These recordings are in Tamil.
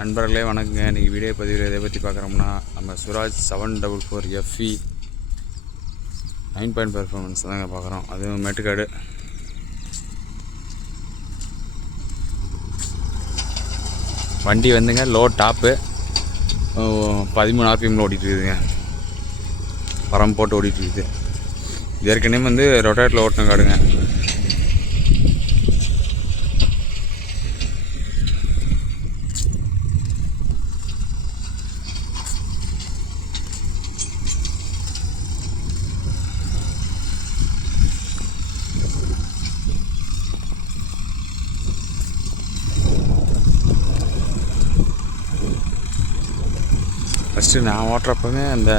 நண்பர்களே வணக்கங்க. இன்றைக்கி வீடியோ பதிவில் எதை பற்றி பார்க்குறோம்னா, நம்ம சுராஜ் 744 FE 9 பெர்ஃபார்மன்ஸ் தாங்க பார்க்குறோம். அதுவும் மெட்டுக்காடு. வண்டி வந்துங்க லோ டாப்பு 13 RPM ஓடிட்டு இருக்குதுங்க. பரம் போட்டு ஓடிட்டு இருக்குது. இது ஏற்கனவே வந்து ரொட்டேட்டில் ஓட்டின காடுங்க. ஃபஸ்ட்டு நான் ஓட்டுறப்பவே இந்த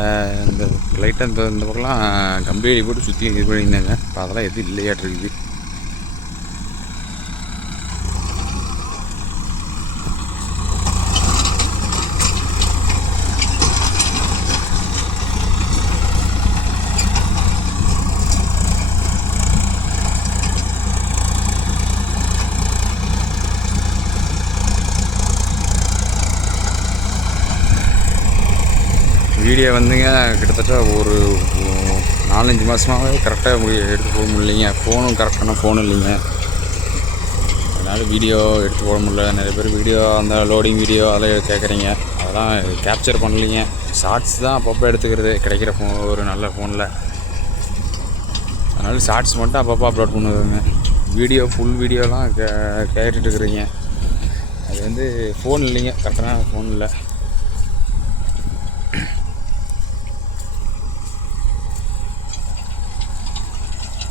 லைட்டாக இந்த பக்கம்லாம் கம்பி அடி போட்டு சுற்றி இது பண்ணியிருந்தாங்க. இப்போ அதெல்லாம் எதுவும் இல்லையாட்டிருக்குது. வீடியோ வந்துங்க கிட்டத்தட்ட ஒரு 4-5 மாதமாகவே கரெக்டாக எடுத்து போட முடியலைங்க. ஃபோனும் கரெக்டான ஃபோனும் இல்லைங்க. அதனால் வீடியோ எடுத்து போட முடியல. நிறைய பேர் வீடியோ அந்த லோடிங் வீடியோ அதெல்லாம் கேட்குறீங்க. அதெல்லாம் கேப்சர் பண்ணலைங்க. ஷார்ட்ஸ் தான் அப்பப்போ எடுத்துக்கிறது கிடைக்கிற ஒரு நல்ல ஃபோனில். அதனால் ஷார்ட்ஸ் மட்டும் அப்பப்போ அப்லோட் பண்ணுவாங்க. வீடியோ ஃபுல் வீடியோலாம் கேட்டுட்டு இருக்கிறீங்க. அது வந்து ஃபோன் இல்லைங்க, கரெக்டான ஃபோன் இல்லை.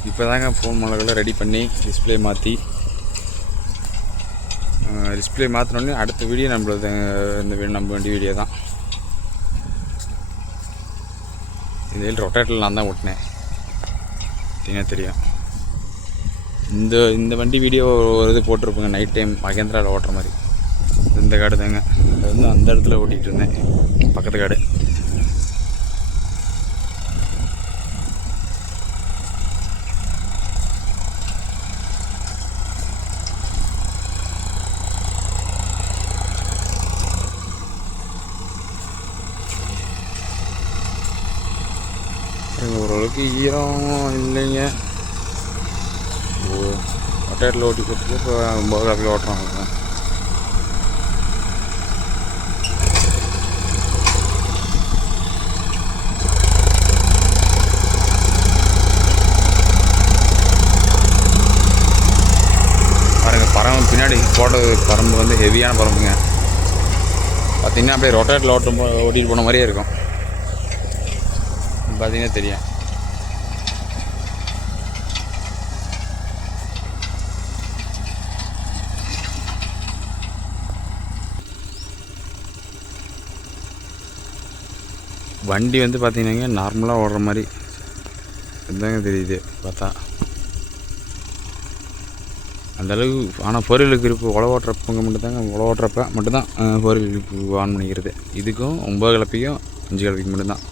இப்போ தாங்க ஃபோன் மாடல்களை ரெடி பண்ணி டிஸ்பிளே மாற்றி டிஸ்பிளே மாற்றினோடனே அடுத்த வீடியோ நம்மளது நம்ம வண்டி வீடியோ தான். இதில் ரொட்டேட்டில் நான் தான் ஓட்டினேன், பார்த்தீங்கன்னா தெரியும். இந்த வண்டி வீடியோ ஒரு இது போட்டிருப்பேங்க, நைட் டைம் மகேந்திராவில் ஓட்டுற மாதிரி. இந்த காடு தாங்க, அது வந்து அந்த இடத்துல ஓட்டிகிட்டு இருந்தேன், பக்கத்து காடு. ஓரளவுக்கு ஈரம் இல்லைங்க. ரொட்டேட்டில் ஓட்டி கொடுத்துட்டு இப்போ 9 காப்பி ஓட்டுறாங்க. பாருங்கள், பறம்பு பின்னாடி போட்டது பறம்பு வந்து ஹெவியான பறம்புங்க. பார்த்திங்கன்னா அப்படியே ரொட்டேட்டில் ஓட்டிகிட்டு போன மாதிரியே இருக்கும். பார்த்தீங்கன்னா தெரியும். வண்டி வந்து பார்த்தீங்கன்னா நார்மலாக ஓடுற மாதிரி இதுதாங்க தெரியுது பார்த்தா. அந்தளவுக்கு ஆனால் ஃபோர் வீலர் கிரிப்பு ஓட்டுறப்பங்க மட்டும்தான் ஃபோர் வீலர் கிரிப்பு ஆன் பண்ணிக்கிறது. இதுக்கும் 9 கலப்பையும் 5 கலப்பைக்கு மட்டும்தான்.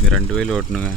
இது 2 வயல் ஓட்டணுங்க.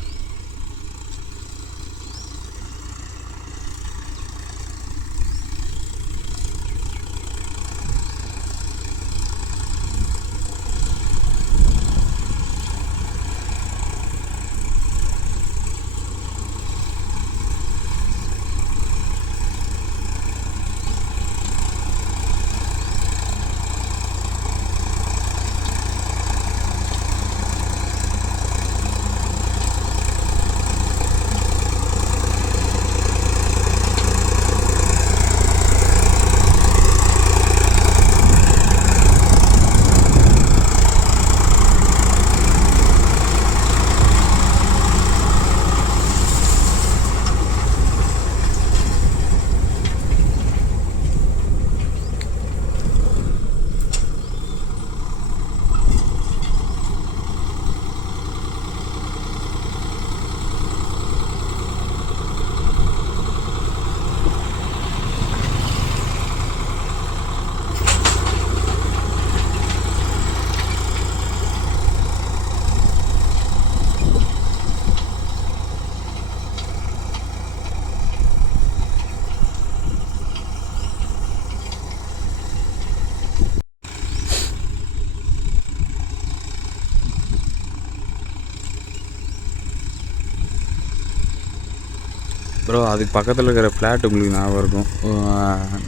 ப்ரோ அதுக்கு பக்கத்தில் இருக்கிற ஃப்ளாட் உங்களுக்கு ஞாபகம் இருக்கும்,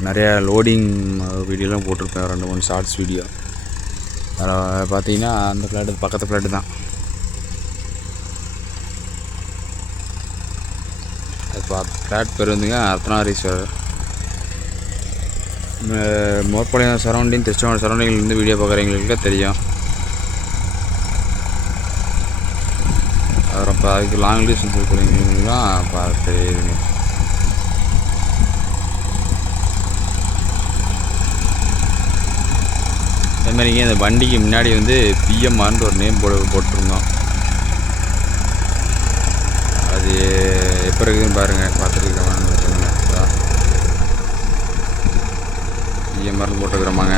நிறையா லோடிங் வீடியோலாம் போட்டிருப்பேன், 2-3 ஷார்ட்ஸ் வீடியோ. அதில் பார்த்தீங்கன்னா அந்த ஃப்ளாட்டு பக்கத்து ஃப்ளாட்டு தான். அது ஃப்ளாட் பேர் வந்துங்க அர்த்தநாரீஸ்வரர். மோர்பாளையம் சரௌண்டிங், திருச்செங்கோடு சரௌண்டிங்லேருந்து வீடியோ பார்க்குறவங்களுக்கு தெரியும். அப்புறம் அதுக்கு லாங் டிஸ்டன்ஸ் இருக்கிறவங்களுக்குலாம் தெரியுதுங்க. அதேமாதிரிங்க இந்த வண்டிக்கு முன்னாடி வந்து பிஎம்ஆர்னு ஒரு நேம் போட்டிருந்தோம். அது எப்போ இருக்குதுன்னு பாருங்கள், பார்த்துட்டு சொல்லுங்கள். பிஎம்ஆர்னு போட்டுக்கிறோமாங்க.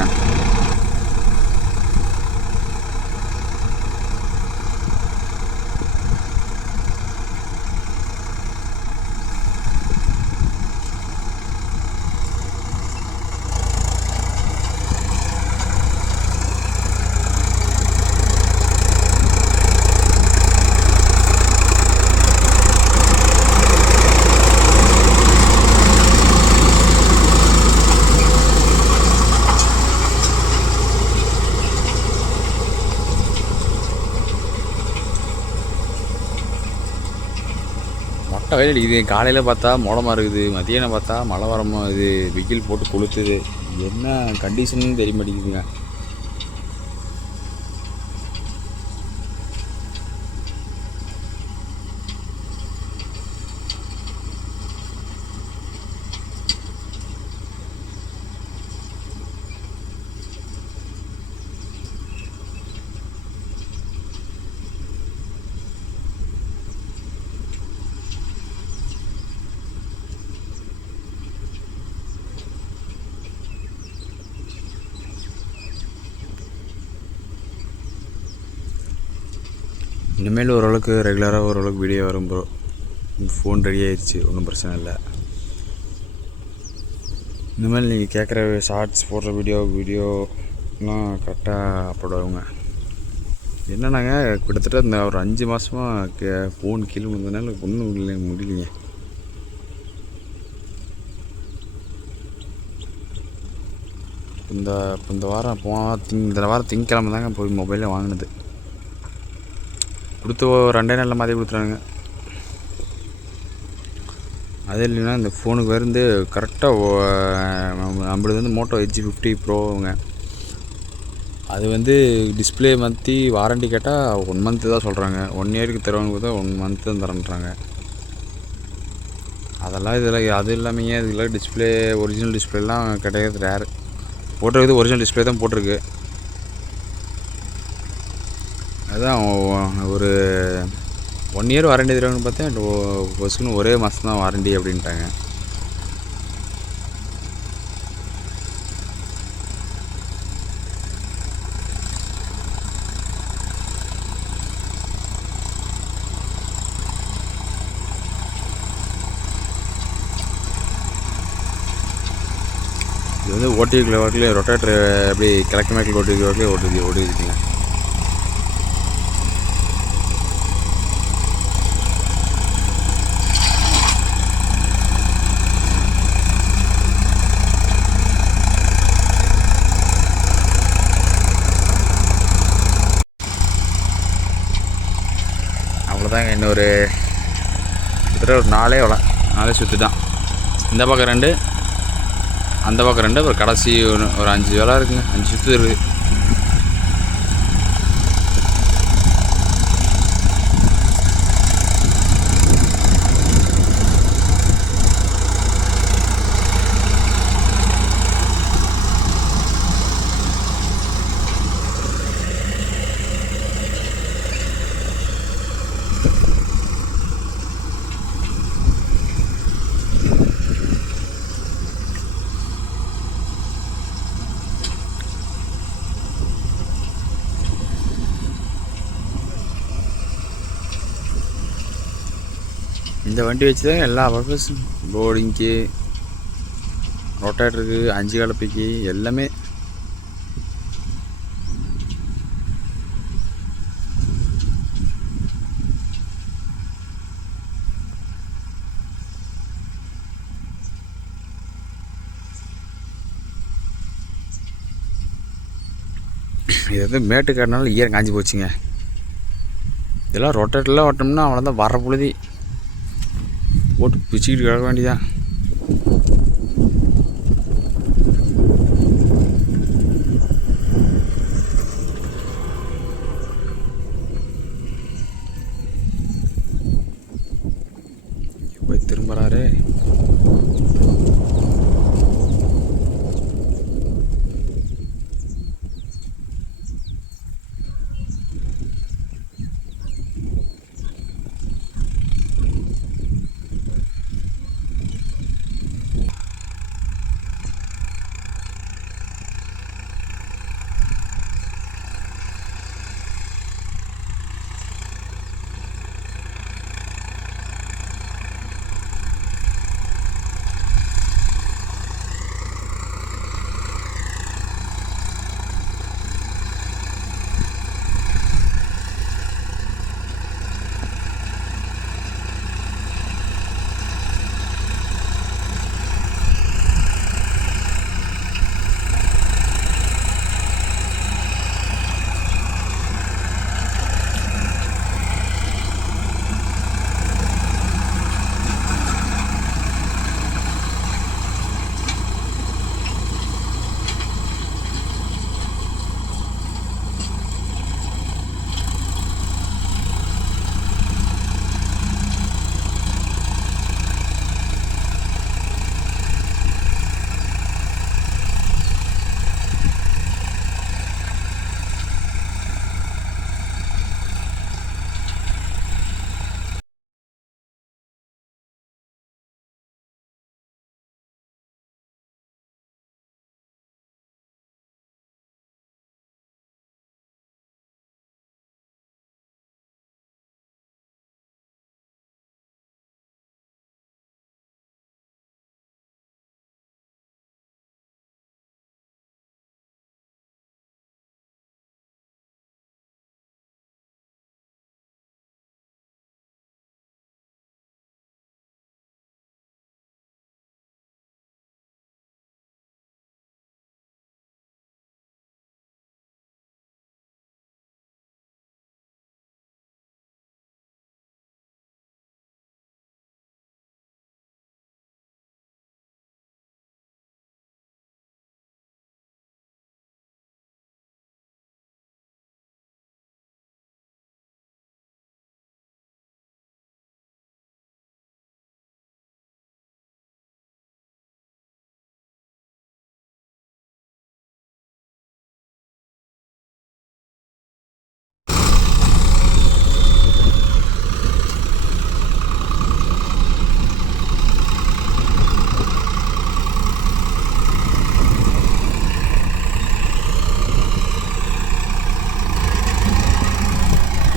மொட்டை வெயில் அடிக்குது. காலையில் பார்த்தா மோடமாக இருக்குது, மதியானம் பார்த்தா மழை வரமா இது, வெயில் போட்டு கொளுத்துது. என்ன கண்டிஷன்னு தெரிய மாட்டேங்குதுங்க. இனிமேல் ஓரளவுக்கு ரெகுலராக ஓரளவுக்கு வீடியோ வரும் ப்ரோ. ஃபோன் ரெடி ஆயிடுச்சு, ஒன்றும் பிரச்சனை இல்லை. இனிமேல் நீங்கள் கேட்குற ஷார்ட்ஸ் போடுற வீடியோலாம் கரெக்டாக அப்லோட் ஆகுங்க. என்னன்னாங்க கிட்டத்தட்ட இந்த ஒரு 5 மாதமாக ஃபோன் கீழே விழுந்ததுனால ஒன்றும் இல்லை, முடியலைங்க. இந்த வாரம் இந்த வாரம் திங்கக்கிழமை தாங்க போய் மொபைலே வாங்கினது. கொடுத்து 2 நாளில் மாதிரி கொடுத்துறாங்க. அது இல்லைன்னா இந்த ஃபோனுக்கு வந்து கரெக்டாக நம்மளுது வந்து மோட்டோ எட்ஜ் 50 ப்ரோங்க. அது வந்து டிஸ்பிளே மாற்றி வாரண்டி கேட்டால் 1 மந்த்து தான் சொல்கிறாங்க. 1 இயருக்கு தருவாங்க, பார்த்தா 1 மந்த்து தான் தரேன்றாங்க. அதெல்லாம் இதில் அது இல்லாமல் இதில் டிஸ்பிளே ஒரிஜினல் டிஸ்பிளேலாம் கிடையாது, ரேரு. போட்டிருக்குது ஒரிஜினல் டிஸ்பிளே தான் போட்டிருக்கு. அதுதான் ஒரு 1 இயர் வாரண்டி தருவாங்கன்னு பார்த்தேன், ஃபஸ்ட்டுன்னு ஒரே மாதம் தான் வாரண்டி அப்படின்ட்டாங்க. இது வந்து ஓட்டிருக்கிற வாக்கிலே ரொட்டேட்டர் எப்படி கிழக்கு மேற்கில் ஓட்டிருக்கிற வாக்கிலே ஓட்டிருக்குங்க. அவ்வளோதாங்க. இன்னொரு கிட்டத்தட்ட ஒரு 4 சுற்று தான். இந்த பக்கம் 2, அந்த பக்கம் 2, அப்புறம் கடைசி ஒரு 5 வேலை இருக்குங்க. 5 சுற்று இருக்குது. இந்த வண்டி வச்சு தான் எல்லா பர்பஸும், லோடிங்க்கு, ரொட்டேட்டருக்கு, 5 கலப்பைக்கு எல்லாமே. இது வந்து மேட்டுக்காரனால ஈரம் காஞ்சி போச்சுங்க. இதெல்லாம் ரொட்டேட்டெலாம் ஓட்டோம்னா அவ்வளோதான், வர பொழுதி போட்டு பிச்சுக்கிட்டு கிடக்க வேண்டியதான். போய் திரும்புறாரு.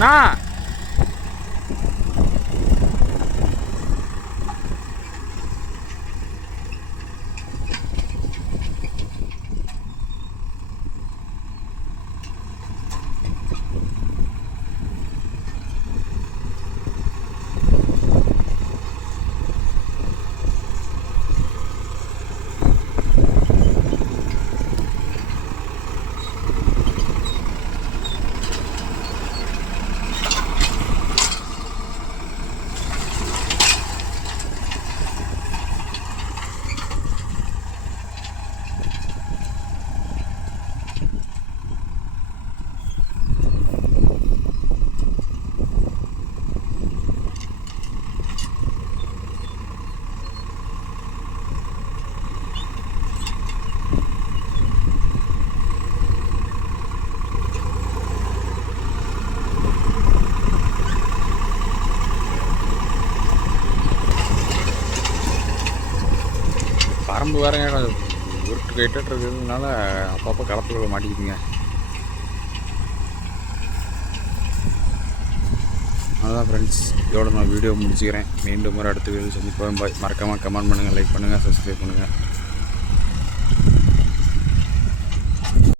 நான் பரம்பு வேறங்க உருட்டு கைட்டு இருக்கிறதுனால அப்பப்போ களத்துல மாட்டிக்குதுங்க. அதுதான் ஃப்ரெண்ட்ஸ், இதோட நான் வீடியோ முடிச்சுக்கிறேன். மீண்டும் ஒரு அடுத்த வீடியோ சந்திப்போம். பாய். மறக்காமல் கமெண்ட் பண்ணுங்கள், லைக் பண்ணுங்கள், சப்ஸ்கிரைப் பண்ணுங்கள்.